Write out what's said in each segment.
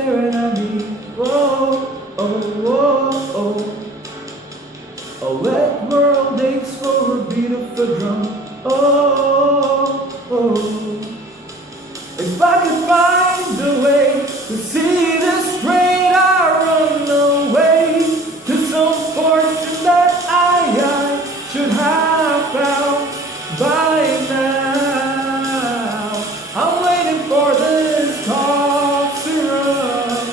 staring at me. Whoa, oh, oh, oh. A wet world aches for a beat of a drum. Oh, oh. If I could find a way to see this straight, I'd run away to some fortune that I should have found by now. I'm waiting for this cough syrup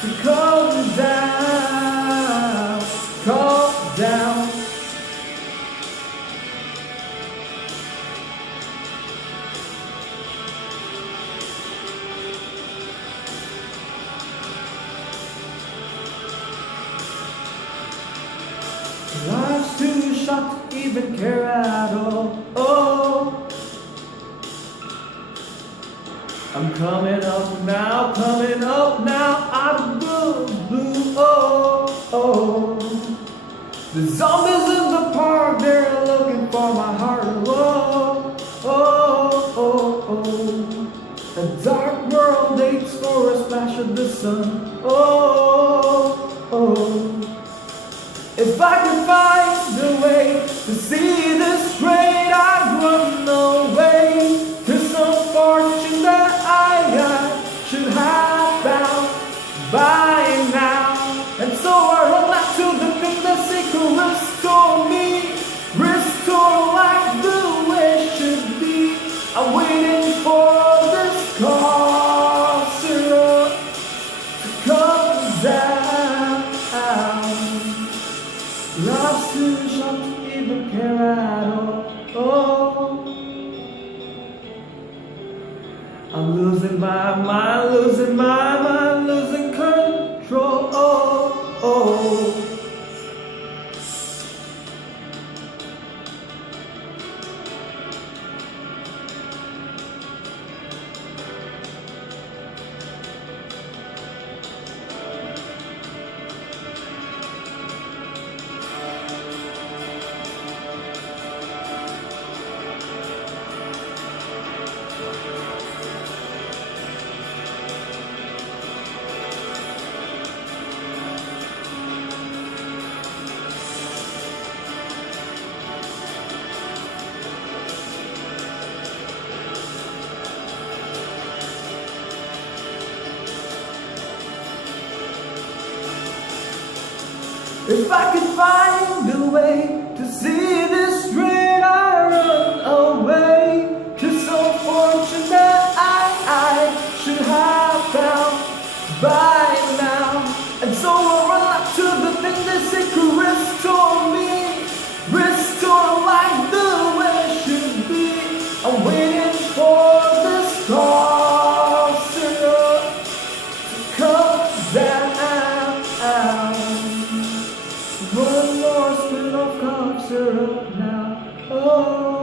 to come down, calm down. Life's too short to even care at all. Oh, I'm coming up now, out of the blue. Oh, oh. The zombies in the park, they're looking for my heart. Oh, oh, oh, oh. A dark world aches for a splash of the sun. Oh, oh. If I could find a way to see this straight, I'd run away to some fortune that I should have found by now. And so I run back to the thing that they could restore me, restore life the way it should be. I'm waiting for this cough syrup to come down. Life's too short to even care at all. Oh, I'm losing my mind, losing my mind, losing control. Oh, oh. If I could find a way to see this straight, I'd run away to some fortune that I should have found by now. And so I'll run up to the thing that say could restore me, restore life the way it should be. I'm waiting for this cough syrup to come down. One more spoon of cough syrup now. Oh.